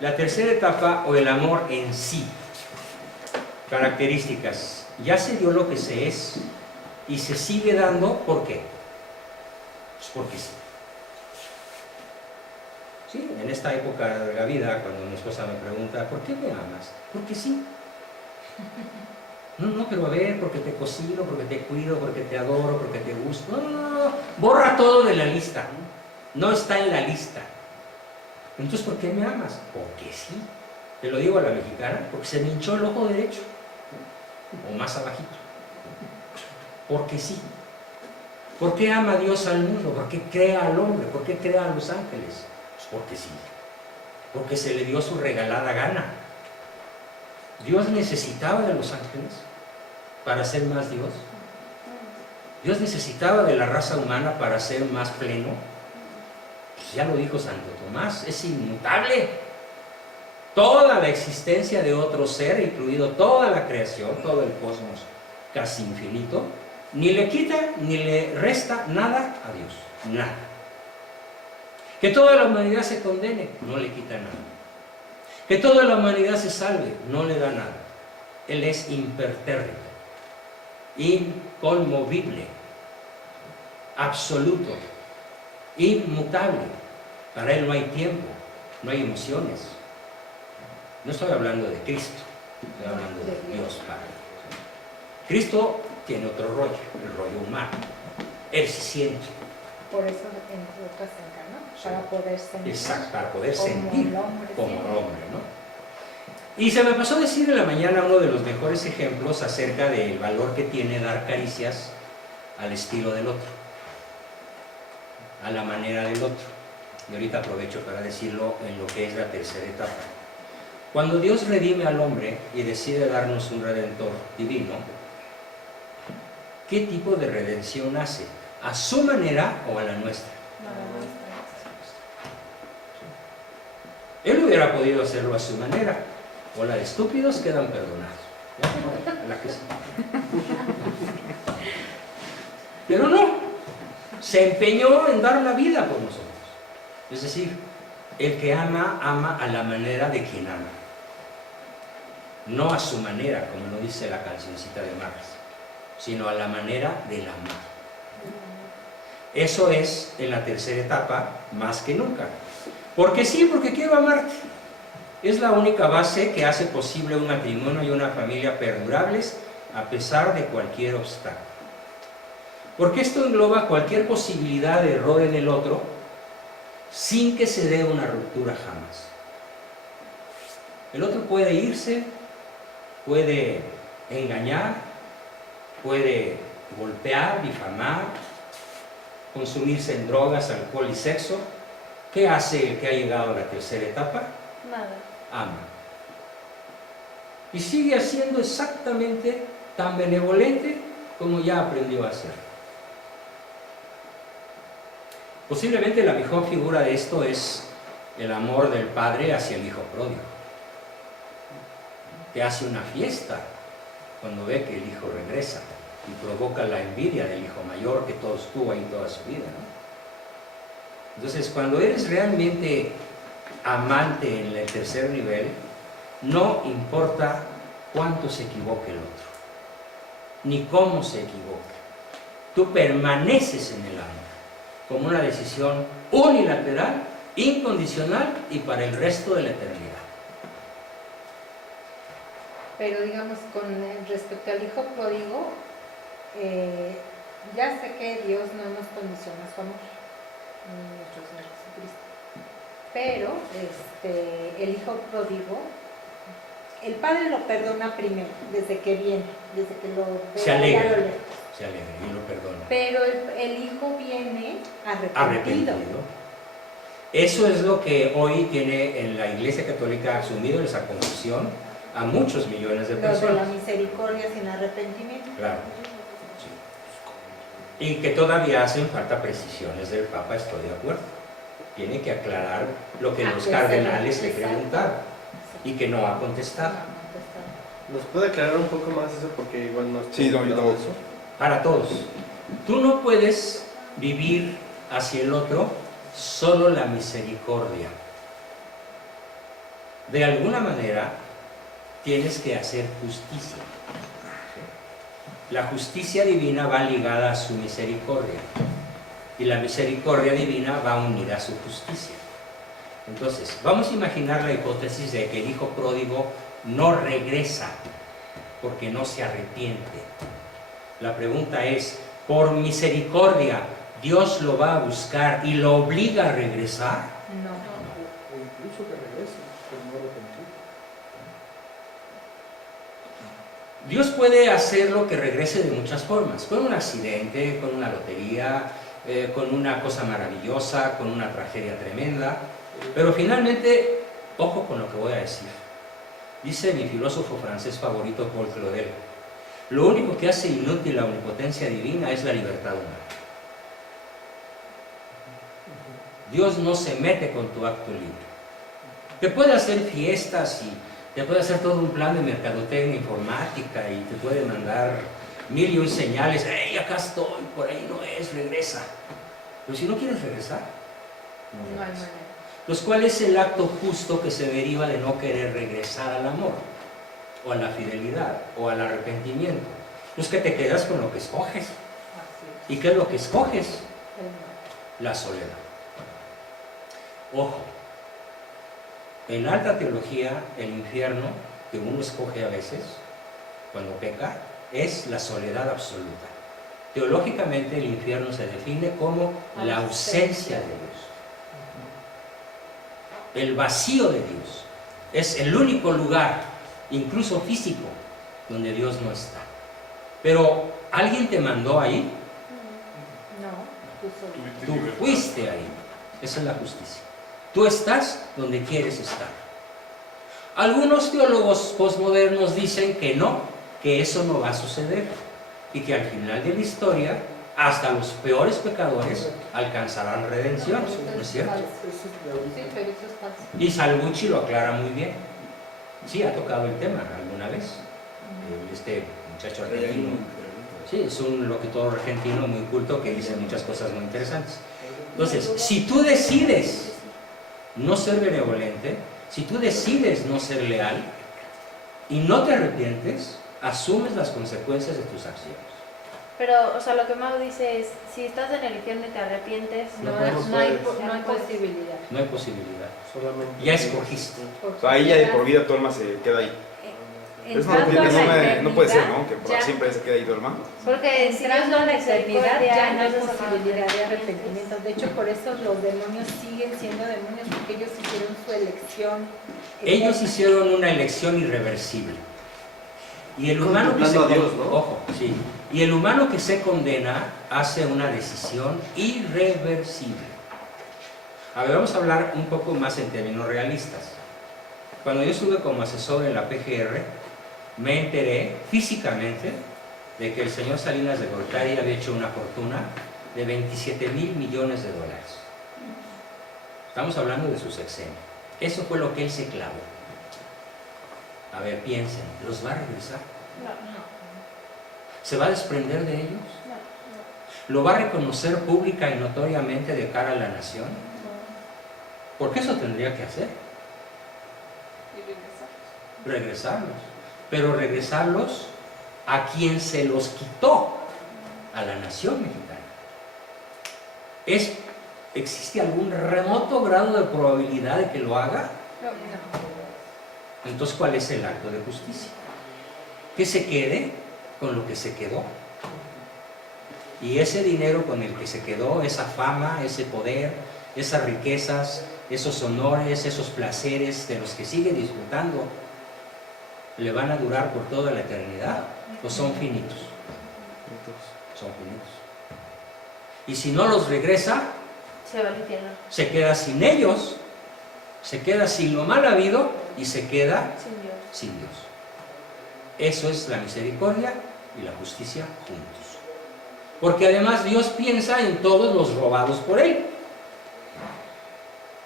La tercera etapa, o el amor en sí. Características. Ya se dio lo que se es y se sigue dando, ¿por qué? Pues porque sí. Sí, en esta época de la vida, cuando mi esposa me pregunta, ¿por qué me amas? Porque sí. No, pero a ver, porque te cocino, porque te cuido, porque te adoro, porque te gusto. No. Borra todo de la lista. No está en la lista. Entonces, ¿por qué me amas? Porque sí. Te lo digo a la mexicana, porque se me hinchó el ojo derecho. O más abajito. Porque sí. ¿Por qué ama Dios al mundo? ¿Por qué crea al hombre? ¿Por qué crea a los ángeles? Pues porque sí. Porque se le dio su regalada gana. Dios necesitaba de los ángeles para ser más Dios. Dios necesitaba de la raza humana para ser más pleno. Pues ya lo dijo Santo Tomás, es inmutable. Toda la existencia de otro ser, incluido toda la creación, todo el cosmos casi infinito, ni le quita ni le resta nada a Dios, nada. Que toda la humanidad se condene, no le quita nada. Que toda la humanidad se salve, no le da nada. Él es impertérrito, inconmovible, absoluto, inmutable. Para Él no hay tiempo, no hay emociones. No estoy hablando de Cristo, estoy hablando de Dios Padre. Cristo tiene otro rollo, el rollo humano. Él se siente. Por eso en otras encarnó, para poder sentir. Exacto, para poder como sentir el hombre como siente. hombre, ¿no? Y se me pasó a decir en la mañana uno de los mejores ejemplos acerca del valor que tiene dar caricias al estilo del otro, a la manera del otro. Y ahorita aprovecho para decirlo en lo que es la tercera etapa. Cuando Dios redime al hombre y decide darnos un redentor divino, ¿qué tipo de redención hace? ¿A su manera o a la nuestra? Él hubiera podido hacerlo a su manera. O la de estúpidos quedan perdonados. ¿Ya? La que sí. Pero no. Se empeñó en dar la vida por nosotros. Es decir, el que ama, ama a la manera de quien ama. No a su manera, como lo dice la cancioncita de Marx, sino a la manera del amar. Eso es en la tercera etapa más que nunca. Porque sí, porque quiero amarte. Es la única base que hace posible un matrimonio y una familia perdurables a pesar de cualquier obstáculo. Porque esto engloba cualquier posibilidad de error en el otro sin que se dé una ruptura jamás. El otro puede irse, puede engañar, puede golpear, difamar, consumirse en drogas, alcohol y sexo. ¿Qué hace el que ha llegado a la tercera etapa? Nada. Ama. Y sigue haciendo exactamente tan benevolente como ya aprendió a hacer. Posiblemente la mejor figura de esto es el amor del padre hacia el hijo pródigo, que hace una fiesta cuando ve que el hijo regresa y provoca la envidia del hijo mayor que todo estuvo ahí toda su vida, ¿no? Entonces, cuando eres realmente amante en el tercer nivel, no importa cuánto se equivoque el otro, ni cómo se equivoque. Tú permaneces en el amor, como una decisión unilateral, incondicional y para el resto de la eternidad. Pero digamos, con respecto al hijo pródigo, ya sé que Dios no nos condiciona su amor, ni nuestro Señor Jesucristo. Pero el hijo pródigo, el padre lo perdona primero, desde que viene, desde que lo ve. Se alegra y lo perdona. Pero el hijo viene arrepentido. Eso es lo que hoy tiene en la Iglesia Católica asumido esa confusión a muchos millones de personas. Lo de la misericordia sin arrepentimiento. Claro. Sí. Y que todavía hacen falta precisiones del Papa, estoy de acuerdo. Tiene que aclarar lo que los cardenales le preguntaron y que no ha contestado. ¿Nos puede aclarar un poco más eso? Porque igual no Sí, no, eso. Para todos. Tú no puedes vivir hacia el otro solo la misericordia. de alguna manera tienes que hacer justicia. La justicia divina va ligada a su misericordia y la misericordia divina va unida a su justicia. Entonces, vamos a imaginar la hipótesis de que el hijo pródigo no regresa porque no se arrepiente. La pregunta es, ¿por misericordia Dios lo va a buscar y lo obliga a regresar? No. O incluso que regrese, pero no arrepentido. Dios puede hacerlo que regrese de muchas formas, con un accidente, con una lotería, con una cosa maravillosa, con una tragedia tremenda, pero finalmente, ojo con lo que voy a decir. Dice mi filósofo francés favorito, Paul Claudel, lo único que hace inútil la omnipotencia divina es la libertad humana. Dios no se mete con tu acto libre. Te puede hacer fiestas y te puede hacer todo un plan de mercadotecnia informática y te puede mandar 1000 y un señales, hey, acá estoy, por ahí no es, regresa. Pero si no quieres regresar, no No hay regresas. manera. Entonces, ¿cuál es el acto justo que se deriva de no querer regresar al amor? O a la fidelidad, o al arrepentimiento. Pues que te quedas con lo que escoges. Así ¿Y qué es lo que escoges? es. El mal. La soledad. Ojo, en alta teología, el infierno que uno escoge a veces, cuando peca, es la soledad absoluta. Teológicamente el infierno se define como la ausencia de Dios. El vacío de Dios. Es el único lugar, incluso físico, donde Dios no está. Pero, ¿alguien te mandó ahí? No, tú solo. Tuviste Tú libertad. fuiste ahí. Esa es la justicia. Tú estás donde quieres estar. Algunos teólogos postmodernos dicen que no, que eso no va a suceder y que al final de la historia hasta los peores pecadores alcanzarán redención, ¿no es cierto? Eso es de ahorita. Sí, pero eso es falso. Y Salvucci lo aclara muy bien. Sí, ha tocado el tema alguna vez. Este muchacho argentino. Sí, es un locutor argentino muy culto que dice muchas cosas muy interesantes. Entonces, si tú decides no ser benevolente, si tú decides no ser leal y no te arrepientes, asumes las consecuencias de tus acciones. Pero, o sea, lo que Mau dice es, si estás en el infierno y te arrepientes, No, no, no no hay, puedes. No hay posibilidad. No hay posibilidad. Solamente. Ya escogiste. O sea, ahí ya de por vida tu alma se queda ahí. Es una Entrando que a la no puede ser, eternidad, ¿no? Que por ya- siempre se queda ahí tu alma. Porque si Dios Entrando no a la eternidad misericordia, ya no hay entonces, posibilidad de ajá, arrepentimiento. De hecho, por eso los demonios siguen siendo demonios, porque ellos hicieron su elección. Ellos eterna. hicieron una elección irreversible. Y el humano que se Contemplando a Dios, ¿no? ojo, sí. Y el humano que se condena hace una decisión irreversible. A ver, vamos a hablar un poco más en términos realistas. Cuando yo estuve como asesor en la PGR, me enteré físicamente de que el señor Salinas de Gortari había hecho una fortuna de 27,000 millones de dólares. Estamos hablando de su sexenio. Eso fue lo que él se clavó. A ver, piensen, ¿los va a regresar? ¿Se va a desprender de ellos? ¿Lo va a reconocer pública y notoriamente de cara a la nación? Porque eso tendría que hacer. Regresarlos. Pero regresarlos a quien se los quitó, a la nación mexicana. ¿Existe algún remoto grado de probabilidad de que lo haga? Entonces, ¿cuál es el acto de justicia? Que se quede con lo que se quedó. Y ese dinero con el que se quedó, esa fama, ese poder, esas riquezas, esos honores, esos placeres de los que sigue disfrutando, ¿le van a durar por toda la eternidad o son finitos? Son finitos. Y si no los regresa, se va al infierno. se queda sin ellos, se queda sin lo mal habido y se queda Sin Dios. sin Dios. Eso es la misericordia y la justicia juntos. Porque además Dios piensa en todos los robados por Él.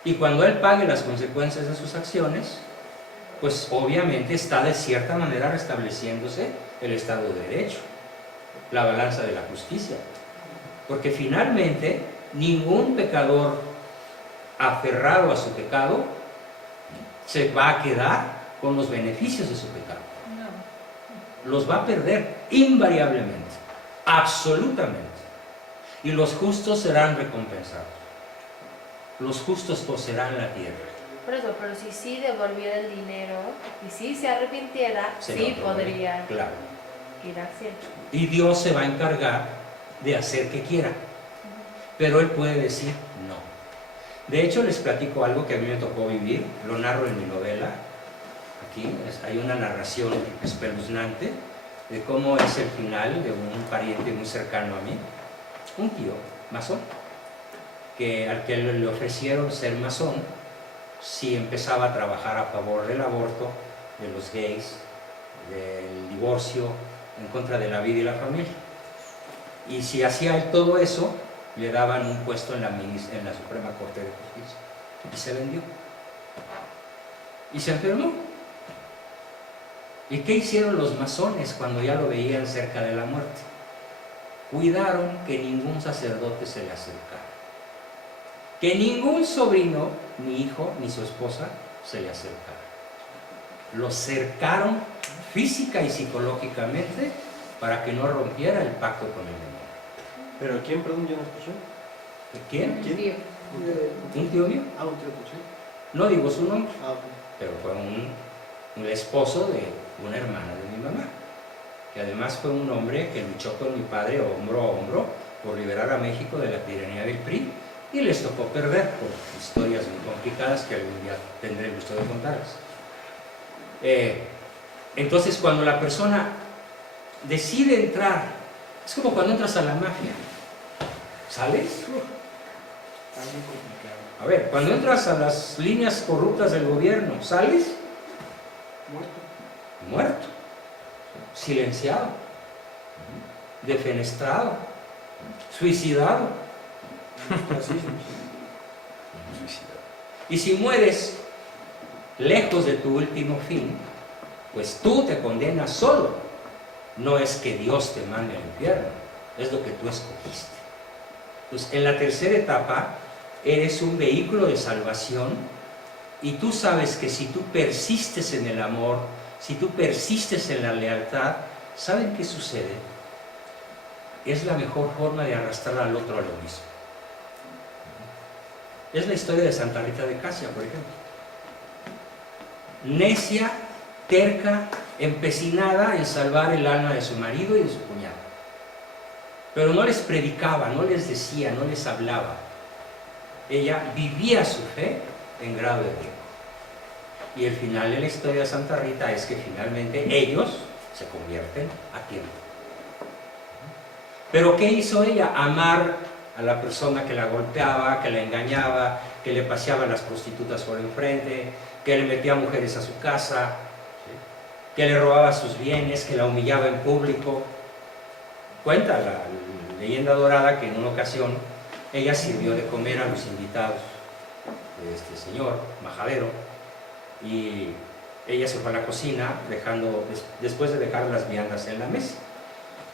Y cuando Él pague las consecuencias de sus acciones, pues obviamente está de cierta manera restableciéndose el Estado de Derecho, la balanza de la justicia. Porque finalmente ningún pecador aferrado a su pecado se va a quedar con los beneficios de su pecado. No. Los va a perder invariablemente, absolutamente. Y los justos serán recompensados. Los justos poseerán la tierra. Por eso, pero si sí devolviera el dinero y si se arrepintiera, Sería sí otro problema. podría Claro. ir al cielo. Y Dios se va a encargar de hacer que quiera. Pero Él puede decir no. De hecho, les platico algo que a mí me tocó vivir. Lo narro en mi novela. Aquí hay una narración espeluznante de cómo es el final de un pariente muy cercano a mí. Un tío masón, al que le ofrecieron ser masón si empezaba a trabajar a favor del aborto, de los gays, del divorcio, en contra de la vida y la familia. Y si hacía él todo eso, le daban un puesto en la Suprema Corte de Justicia. Y se vendió. Y se enfermó. ¿Y qué hicieron los masones cuando ya lo veían cerca de la muerte? Cuidaron que ningún sacerdote se le acercara. Que ningún sobrino, ni hijo, ni su esposa se le acercara. Los cercaron física y psicológicamente para que no rompiera el pacto con el demonio. ¿Pero quién, perdón, yo no escuché? ¿Quién? ¿Quién? Tío. ¿Un tío mío? Ah, un tío, escuché. No digo su nombre, Ah, ok. pero fue un esposo de una hermana de mi mamá, que además fue un hombre que luchó con mi padre hombro a hombro por liberar a México de la tiranía del PRI, y les tocó perder por historias muy complicadas que algún día tendré el gusto de contarles. Entonces, cuando la persona decide entrar, es como cuando entras a la mafia, ¿sales? Está muy complicado. A ver, cuando entras a las líneas corruptas del gobierno, ¿sales? Muerto. Muerto, silenciado, defenestrado, suicidado. Racismo. Y si mueres lejos de tu último fin, pues tú te condenas solo. No es que Dios te mande al infierno, es lo que tú escogiste. Pues en la tercera etapa eres un vehículo de salvación y tú sabes que si tú persistes en el amor, si tú persistes en la lealtad, ¿saben qué sucede? Es la mejor forma de arrastrar al otro a lo mismo. Es la historia de Santa Rita de Casia, por ejemplo. Necia, terca, empecinada en salvar el alma de su marido y de su cuñado. Pero no les predicaba, no les decía, no les hablaba. Ella vivía su fe en grado de tiempo. Y el final de la historia de Santa Rita es que finalmente ellos se convierten a tiempo. Pero ¿qué hizo ella? Amar a la persona que la golpeaba, que la engañaba, que le paseaba a las prostitutas por enfrente, que le metía mujeres a su casa, ¿sí? Que le robaba sus bienes, que la humillaba en público. Cuenta la leyenda dorada que en una ocasión ella sirvió de comer a los invitados de este señor majadero, y ella se fue a la cocina después de dejar las viandas en la mesa.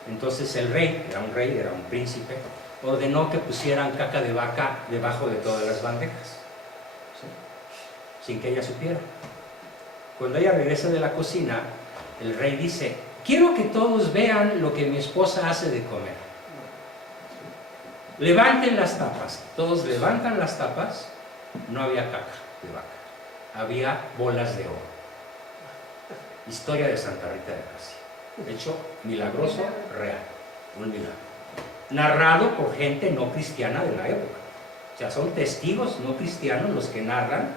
Entonces el rey, era un príncipe, ordenó que pusieran caca de vaca debajo de todas las bandejas, ¿sí? Sin que ella supiera. Cuando ella regresa de la cocina, el rey dice: quiero que todos vean lo que mi esposa hace de comer. Levanten las tapas. Todos levantan las tapas. No había caca de vaca, había bolas de oro. Historia de Santa Rita de Casia. Hecho milagroso, real, un milagro. Narrado por gente no cristiana de la época. O sea, son testigos no cristianos los que narran.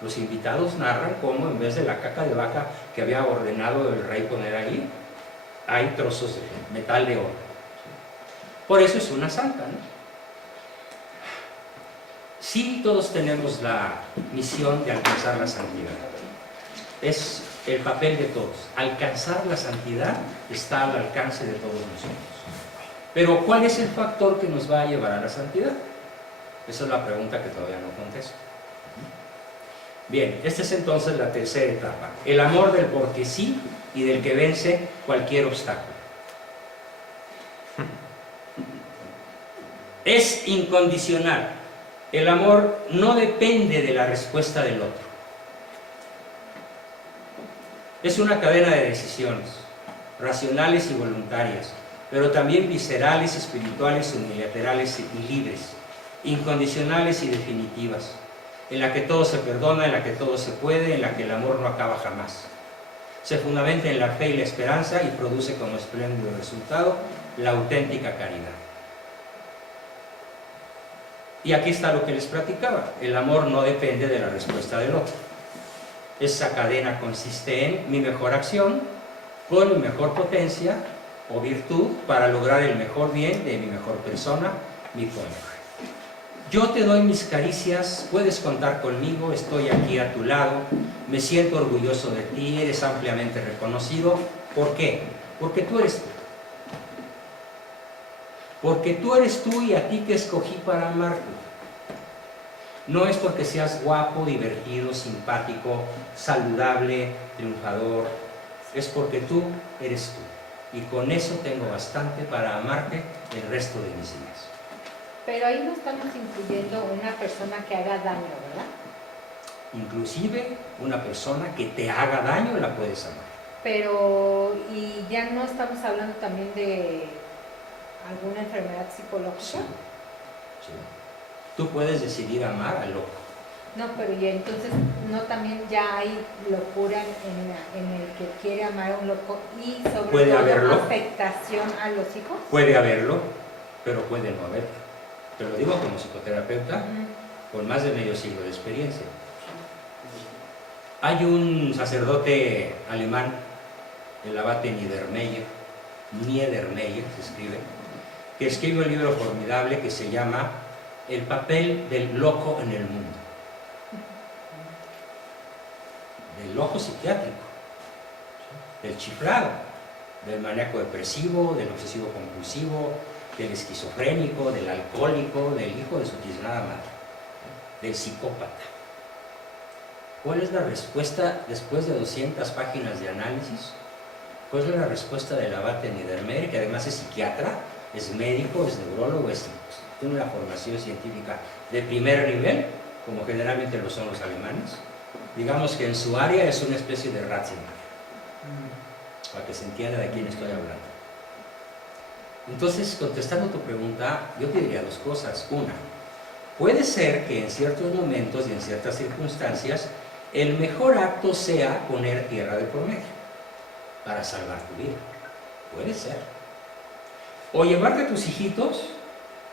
Los invitados narran cómo en vez de la caca de vaca que había ordenado el rey poner allí, hay trozos de metal de oro. Por eso es una santa, ¿no? Sí, todos tenemos la misión de alcanzar la santidad. Es el papel de todos. Alcanzar la santidad está al alcance de todos nosotros. Pero ¿cuál es el factor que nos va a llevar a la santidad? Esa es la pregunta que todavía no contesto. Bien, esta es entonces la tercera etapa. El amor del porque sí y del que vence cualquier obstáculo. Es incondicional. El amor no depende de la respuesta del otro. Es una cadena de decisiones, racionales y voluntarias, pero también viscerales, espirituales, unilaterales y libres, incondicionales y definitivas, en la que todo se perdona, en la que todo se puede, en la que el amor no acaba jamás. Se fundamenta en la fe y la esperanza y produce como espléndido resultado la auténtica caridad. Y aquí está lo que les platicaba: el amor no depende de la respuesta del otro. Esa cadena consiste en mi mejor acción, con mi mejor potencia o virtud, para lograr el mejor bien de mi mejor persona, mi cónyuge. Yo te doy mis caricias, puedes contar conmigo, estoy aquí a tu lado, me siento orgulloso de ti, eres ampliamente reconocido. ¿Por qué? Porque tú eres tú. Porque tú eres tú y a ti te escogí para amarte. No es porque seas guapo, divertido, simpático, saludable, triunfador. Es porque tú eres tú. Y con eso tengo bastante para amarte el resto de mis días. Pero ahí no estamos incluyendo una persona que haga daño, ¿verdad? Inclusive una persona que te haga daño la puedes amar. Pero, y ya no estamos hablando también de alguna enfermedad psicológica. Sí, sí. Tú puedes decidir amar al loco. No, pero y entonces no también ya hay locura en el que quiere amar a un loco y sobre Puede todo haberlo. afectación a los hijos. Puede haberlo, pero puede no haberlo. Te lo digo como psicoterapeuta, Ujú. con más de medio siglo de experiencia. Hay un sacerdote alemán, el abate Niedermeyer se escribe, que escribe un libro formidable que se llama El papel del loco en el mundo. Del loco psiquiátrico, del chiflado, del maníaco depresivo, del obsesivo compulsivo, del esquizofrénico, del alcohólico, del hijo de su tiznada madre, del psicópata. ¿Cuál es la respuesta después de 200 páginas de análisis? ¿Cuál es la respuesta del abate Niedermeyer, que además es psiquiatra, es médico, es neurólogo, tiene una formación científica de primer nivel, como generalmente lo son los alemanes? Digamos que en su área es una especie de Ratzinger, para que se entienda de quién estoy hablando. Entonces, contestando tu pregunta, yo te diría dos cosas. Una, puede ser que en ciertos momentos y en ciertas circunstancias el mejor acto sea poner tierra de por medio para salvar tu vida. Puede ser. O llevarte a tus hijitos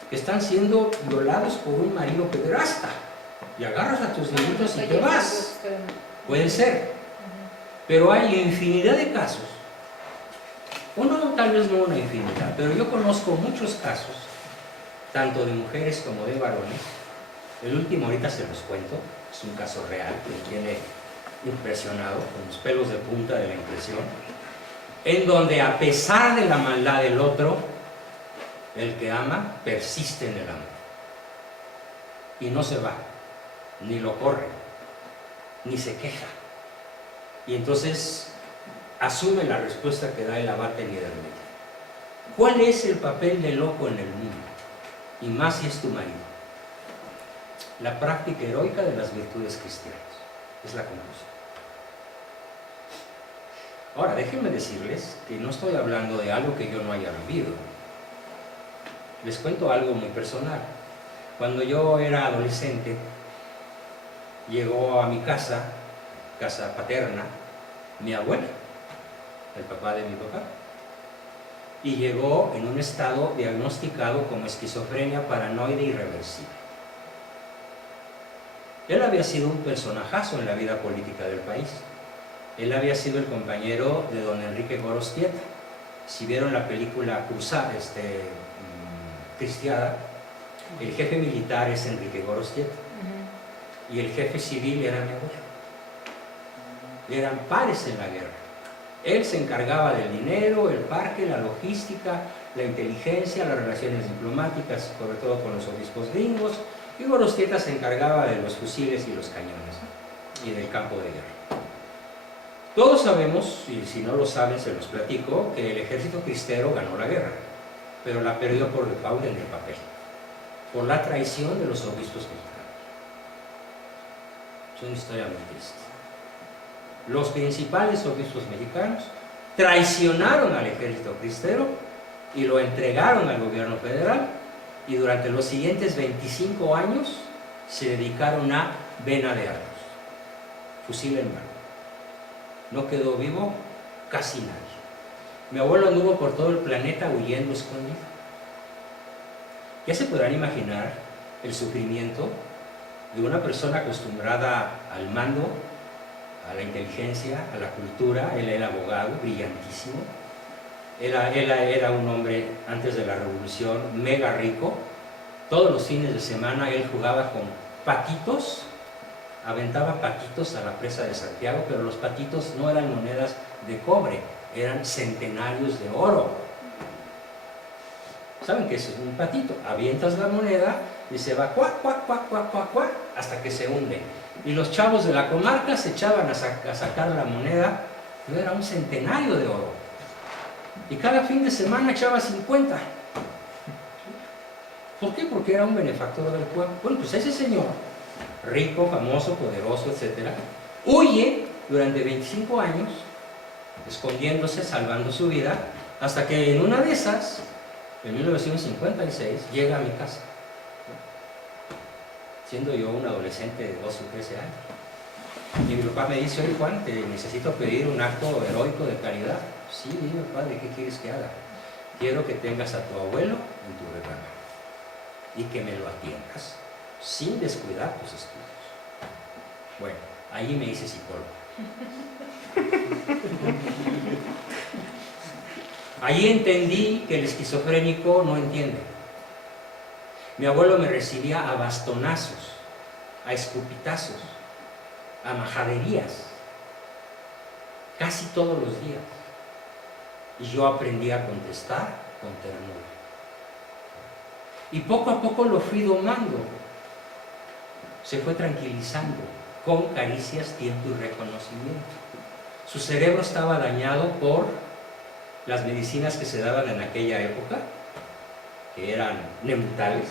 que están siendo violados por un marido pederasta y agarras a tus niñitos y te vas. Puede ser. Pero hay infinidad de casos. Uno, tal vez no una infinidad, pero yo conozco muchos casos, tanto de mujeres como de varones. El último ahorita se los cuento, es un caso real que me tiene impresionado, con los pelos de punta de la impresión, en donde a pesar de la maldad del otro, el que ama persiste en el amor. Y no se va, ni lo corre, ni se queja. Y entonces asume la respuesta que da el abate Niedermeyer. ¿Cuál es el papel del loco en el mundo? Y más si es tu marido. La práctica heroica de las virtudes cristianas. Es la conclusión. Ahora, déjenme decirles que no estoy hablando de algo que yo no haya vivido. Les cuento algo muy personal. Cuando yo era adolescente, llegó a mi casa paterna, mi abuelo, el papá de mi papá, y llegó en un estado diagnosticado como esquizofrenia paranoide irreversible. Él había sido un personajazo en la vida política del país. Él había sido el compañero de don Enrique Gorostieta. Si vieron la película Cruzada, Cristiada, el jefe militar es Enrique Gorostieta y el jefe civil era mi abuelo. Eran pares en la guerra. Él se encargaba del dinero, el parque, la logística, la inteligencia, las relaciones diplomáticas, sobre todo con los obispos gringos, y Gorostieta se encargaba de los fusiles y los cañones, ¿no? Y del campo de guerra. Todos sabemos, y si no lo saben se los platico, que el ejército cristero ganó la guerra, pero la perdió por default en el papel, por la traición de los obispos mexicanos. Es una historia muy triste. Los principales obispos mexicanos traicionaron al ejército cristero y lo entregaron al gobierno federal, y durante los siguientes 25 años se dedicaron a vena de armas, fusil en mano. No quedó vivo casi nadie. Mi abuelo anduvo por todo el planeta huyendo escondido. Ya se podrán imaginar el sufrimiento de una persona acostumbrada al mando, a la inteligencia, a la cultura. Él era abogado, brillantísimo. Era un hombre, antes de la revolución, mega rico. Todos los fines de semana él jugaba con patitos, aventaba patitos a la presa de Santiago, pero los patitos no eran monedas de cobre, eran centenarios de oro. ¿Saben qué es un patito? Avientas la moneda y se va cuac, cuac, cuac, cuac, cuac, cuac, hasta que se hunde. Y los chavos de la comarca se echaban a sacar la moneda, pero era un centenario de oro. Y cada fin de semana echaba 50. ¿Por qué? Porque era un benefactor del pueblo. Bueno, pues ese señor, rico, famoso, poderoso, etc., huye durante 25 años, escondiéndose, salvando su vida, hasta que en una de esas, en 1956, llega a mi casa, siendo yo un adolescente de 12 o 13 años. Y mi papá me dice: oye Juan, te necesito pedir un acto heroico de caridad. Sí, dime padre, ¿qué quieres que haga? Quiero que tengas a tu abuelo en tu recámara y que me lo atiendas sin descuidar tus estudios. Bueno, ahí me hice psicólogo. Ahí entendí que el esquizofrénico no entiende. Mi abuelo me recibía a bastonazos, a escupitazos, a majaderías, casi todos los días. Y yo aprendí a contestar con ternura. Y poco a poco lo fui domando. Se fue tranquilizando con caricias, tiempo y reconocimiento. Su cerebro estaba dañado por las medicinas que se daban en aquella época, que eran nemutales,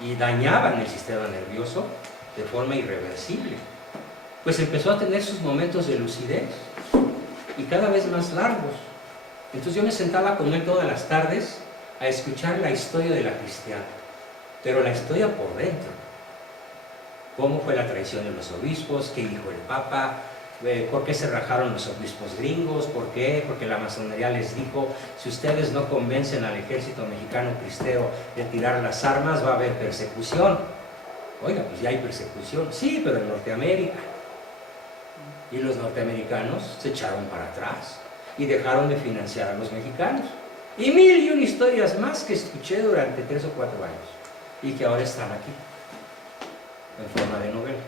y dañaban el sistema nervioso de forma irreversible. Pues empezó a tener sus momentos de lucidez, y cada vez más largos. Entonces yo me sentaba con él todas las tardes a escuchar la historia de la cristiana, pero la historia por dentro. Cómo fue la traición de los obispos, qué dijo el Papa, por qué se rajaron los obispos gringos, por qué, porque la masonería les dijo: si ustedes no convencen al ejército mexicano cristero de tirar las armas, va a haber persecución. Oiga, pues ya hay persecución, sí, pero en Norteamérica. Y los norteamericanos se echaron para atrás y dejaron de financiar a los mexicanos. Y mil y una historias más que escuché durante 3 o 4 años y que ahora están aquí en forma de novela,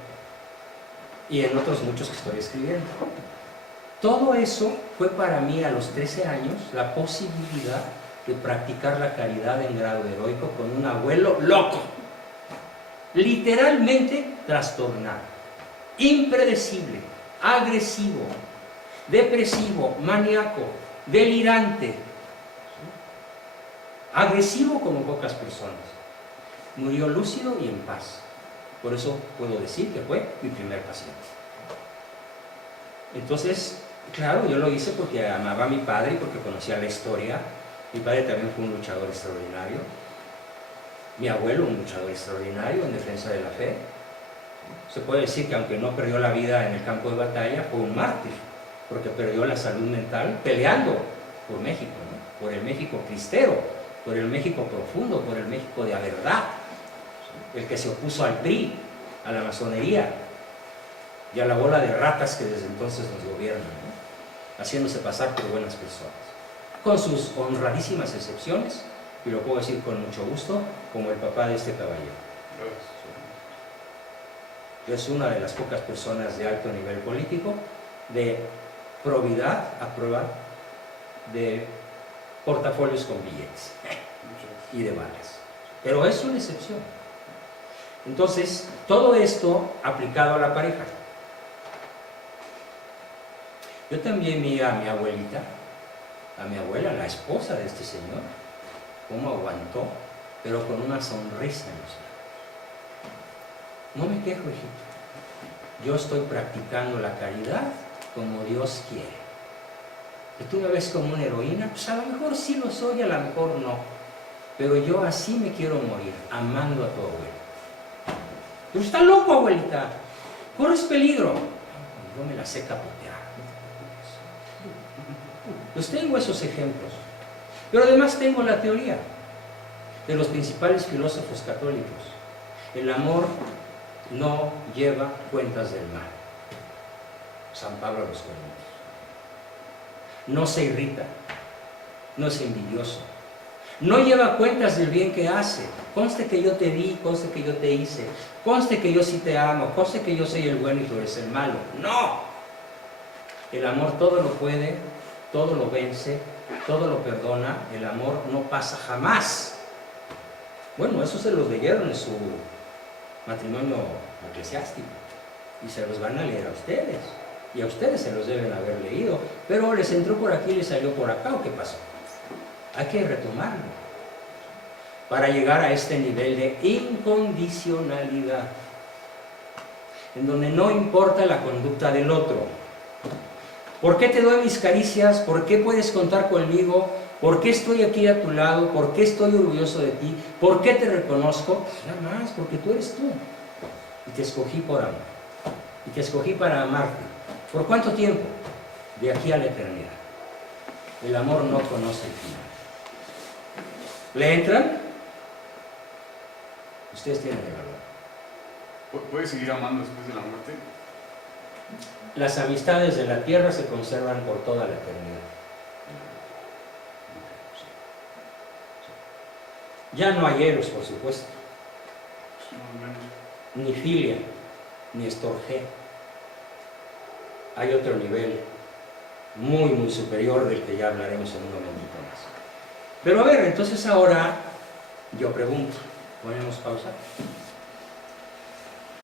y en otros muchos que estoy escribiendo. Todo eso fue para mí, a los 13 años, la posibilidad de practicar la caridad en grado heroico con un abuelo loco, literalmente trastornado, impredecible, agresivo, depresivo, maníaco, delirante, agresivo como pocas personas. Murió lúcido y en paz. Por eso puedo decir que fue mi primer paciente. Entonces, claro, yo lo hice porque amaba a mi padre y porque conocía la historia. Mi padre también fue un luchador extraordinario. Mi abuelo, un luchador extraordinario en defensa de la fe. Se puede decir que aunque no perdió la vida en el campo de batalla, fue un mártir, porque perdió la salud mental peleando por México, ¿no? Por el México cristero, por el México profundo, por el México de la verdad, el que se opuso al PRI, a la masonería y a la bola de ratas que desde entonces nos gobiernan, ¿no? Haciéndose pasar por buenas personas, con sus honradísimas excepciones, y lo puedo decir con mucho gusto, como el papá de este caballero. Es una de las pocas personas de alto nivel político, de probidad a prueba de portafolios con billetes y de balas, pero es una excepción. Entonces, todo esto aplicado a la pareja. Yo también vi a mi abuelita, a mi abuela, la esposa de este señor, cómo aguantó, pero con una sonrisa en los ojos. No me quejo, hijito. Yo estoy practicando la caridad como Dios quiere. ¿Que tú me ves como una heroína? Pues a lo mejor sí lo soy, a lo mejor no. Pero yo así me quiero morir, amando a tu abuelo. Pero está loco, abuelita. Corres peligro. Yo me la sé capotear. Pues tengo esos ejemplos. Pero además tengo la teoría de los principales filósofos católicos. El amor no lleva cuentas del mal. San Pablo a los Corintios. No se irrita, no es envidioso, no lleva cuentas del bien que hace. Conste que yo te di, conste que yo te hice, conste que yo sí te amo, conste que yo soy el bueno y tú eres el malo. ¡No! El amor todo lo puede, todo lo vence, todo lo perdona. El amor no pasa jamás. Bueno, eso se los leyeron en su matrimonio eclesiástico y se los van a leer a ustedes. Y a ustedes se los deben haber leído, pero les entró por aquí y les salió por acá, ¿o qué pasó? Hay que retomarlo para llegar a este nivel de incondicionalidad, en donde no importa la conducta del otro. ¿Por qué te doy mis caricias? ¿Por qué puedes contar conmigo? ¿Por qué estoy aquí a tu lado? ¿Por qué estoy orgulloso de ti? ¿Por qué te reconozco? Nada más, porque tú eres tú. Y te escogí por amor. Y te escogí para amarte. ¿Por cuánto tiempo? De aquí a la eternidad. El amor no conoce el final. ¿Le entran? Ustedes tienen que verlo. ¿Puedes seguir amando después de la muerte? Las amistades de la tierra se conservan por toda la eternidad. Ya no hay héroes, por supuesto. Ni filia, ni estorge. Hay otro nivel muy, muy superior del que ya hablaremos en un momentito más. Pero a ver, entonces ahora yo pregunto, ponemos pausa.